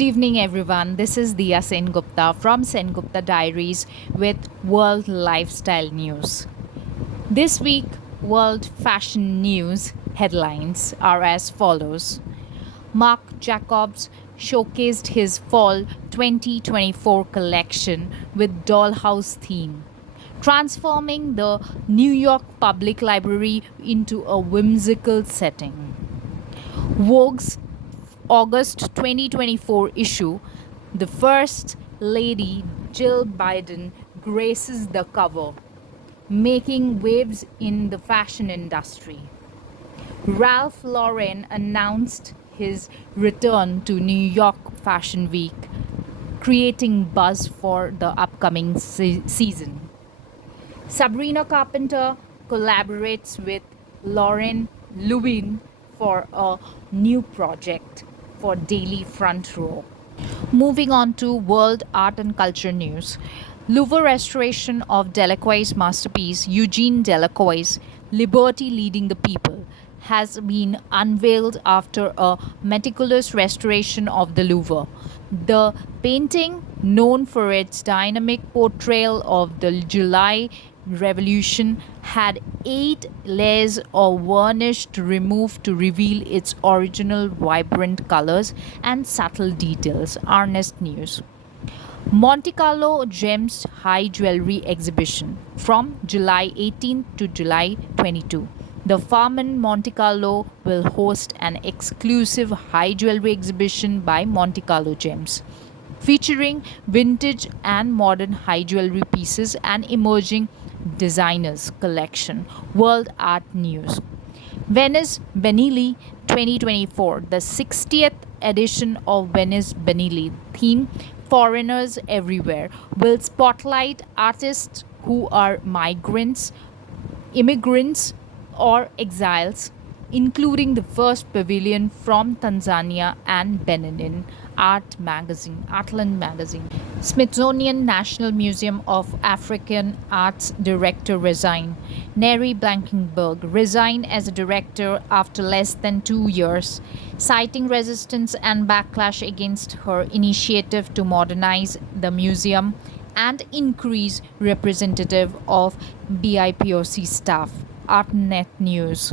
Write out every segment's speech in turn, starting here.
Good evening, everyone. This is Diya Sengupta from Sengupta Diaries with World Lifestyle News. This week, World Fashion News headlines are as follows. Marc Jacobs showcased his fall 2024 collection with dollhouse theme, transforming the New York Public Library into a whimsical setting. Vogue's August 2024 issue, the First Lady Jill Biden graces the cover, making waves in the fashion industry. Ralph Lauren announced his return to New York Fashion Week, creating buzz for the upcoming season. Sabrina Carpenter collaborates with Lauren Lubin for a new project for Daily Front Row. Moving on to world art and culture news. Louvre restoration of Delacroix's masterpiece, Eugene Delacroix's Liberty Leading the People, has been unveiled after a meticulous restoration of the Louvre. The painting, known for its dynamic portrayal of the July Revolution, had 8 layers of varnish removed to reveal its original vibrant colors and subtle details. Earnest News. Monte Carlo Gems High Jewelry Exhibition from July 18 to July 22. The Farman Monte Carlo will host an exclusive high jewelry exhibition by Monte Carlo Gems, featuring vintage and modern high jewelry pieces and emerging designers collection. World Art News. Venice Biennale 2024, the 60th edition of Venice Biennale theme Foreigners Everywhere, will spotlight artists who are migrants, immigrants, or exiles, including the first pavilion from Tanzania and Benin. Artland Magazine. Smithsonian National Museum of African Arts director resign. Neri Blankenberg resigned as a director after less than 2 years, citing resistance and backlash against her initiative to modernize the museum and increase representative of BIPOC staff. Artnet News.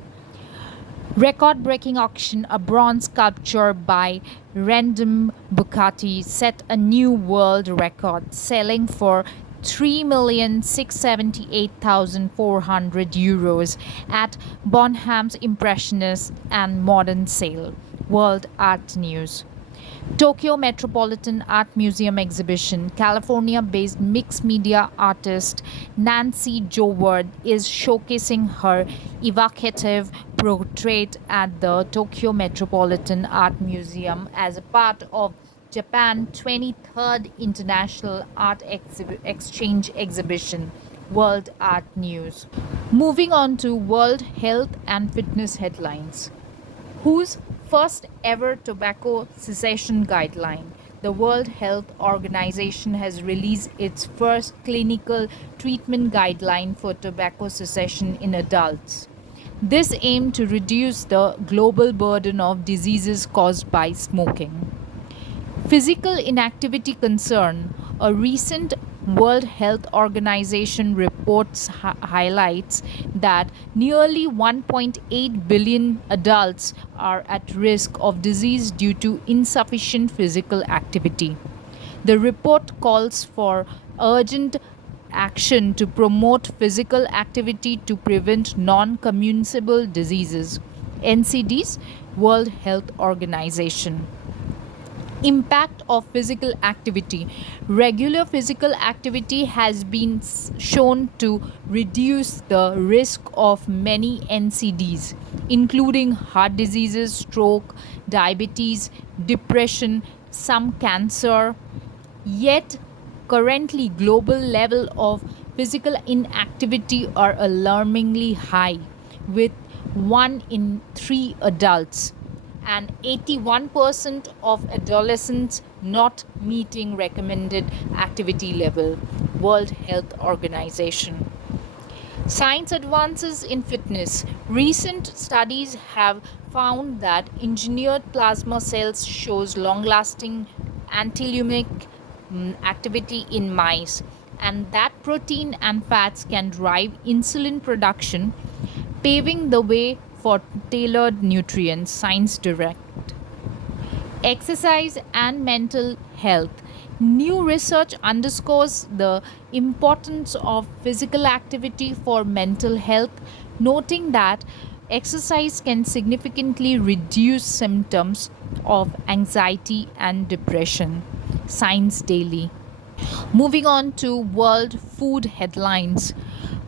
Record-breaking auction, a bronze sculpture by Random Bucati set a new world record, selling for €3,678,400 at Bonham's Impressionist and Modern Sale. World Art News. Tokyo Metropolitan Art Museum exhibition. California-based mixed media artist Nancy Joward is showcasing her evocative portrait at the Tokyo Metropolitan Art Museum as a part of Japan's 23rd International Art Exchange Exhibition. World Art News. Moving on to World Health and Fitness headlines. Whose first ever tobacco cessation guideline? The World Health Organization has released its first clinical treatment guideline for tobacco cessation in adults. This aimed to reduce the global burden of diseases caused by smoking. Physical inactivity concern. A recent World Health Organization reports highlights that nearly 1.8 billion adults are at risk of disease due to insufficient physical activity. The report calls for urgent action to promote physical activity to prevent non-communicable diseases. NCD's World Health Organization. Impact of physical activity. Regular physical activity has been shown to reduce the risk of many NCDs, including heart diseases, stroke, diabetes, depression, some cancer. Yet, currently global level of physical inactivity are alarmingly high, with 1 in 3 adults and 81% of adolescents not meeting recommended activity level. World Health Organization. Science advances in fitness. Recent studies have found that engineered plasma cells shows long-lasting anteleumic activity in mice, and that protein and fats can drive insulin production, paving the way for tailored nutrients. Science Direct. Exercise and mental health. New research underscores the importance of physical activity for mental health, noting that exercise can significantly reduce symptoms of anxiety and depression. Science Daily. Moving on to world food headlines.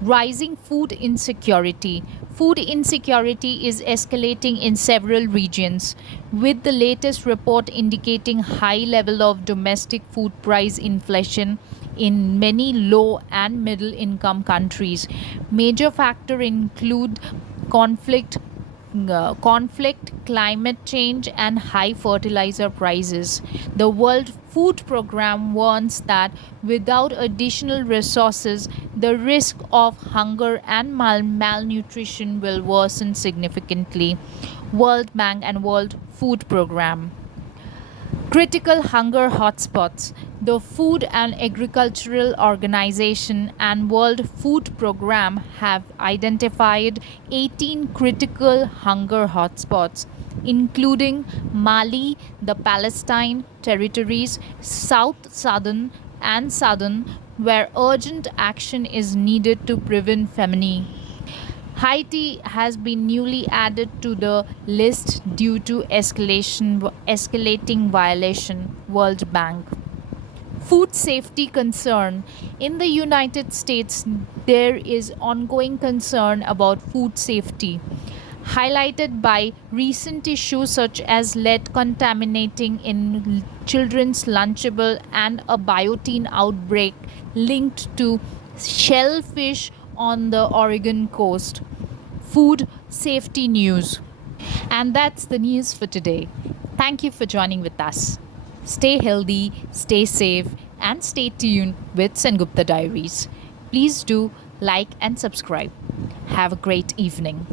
Rising food insecurity. Food insecurity is escalating in several regions, with the latest report indicating high level of domestic food price inflation in many low and middle income countries. Major factors include conflict climate change, and high fertilizer prices. The World Food Programme warns that without additional resources, the risk of hunger and malnutrition will worsen significantly. World Bank and World Food Programme. Critical hunger hotspots. The Food and Agricultural Organization and World Food Programme have identified 18 critical hunger hotspots, including Mali, the Palestine territories, South Sudan, and Southern, where urgent action is needed to prevent famine. Haiti has been newly added to the list due to escalating violation. World Bank. Food safety concern. In the United States, there is ongoing concern about food safety, highlighted by recent issues such as lead contaminating in children's lunchable and a biotin outbreak linked to shellfish on the Oregon coast. Food safety news. And that's the news for today. Thank you for joining with us. Stay healthy, stay safe, and stay tuned with Sengupta Diaries. Please do like and subscribe. Have a great evening.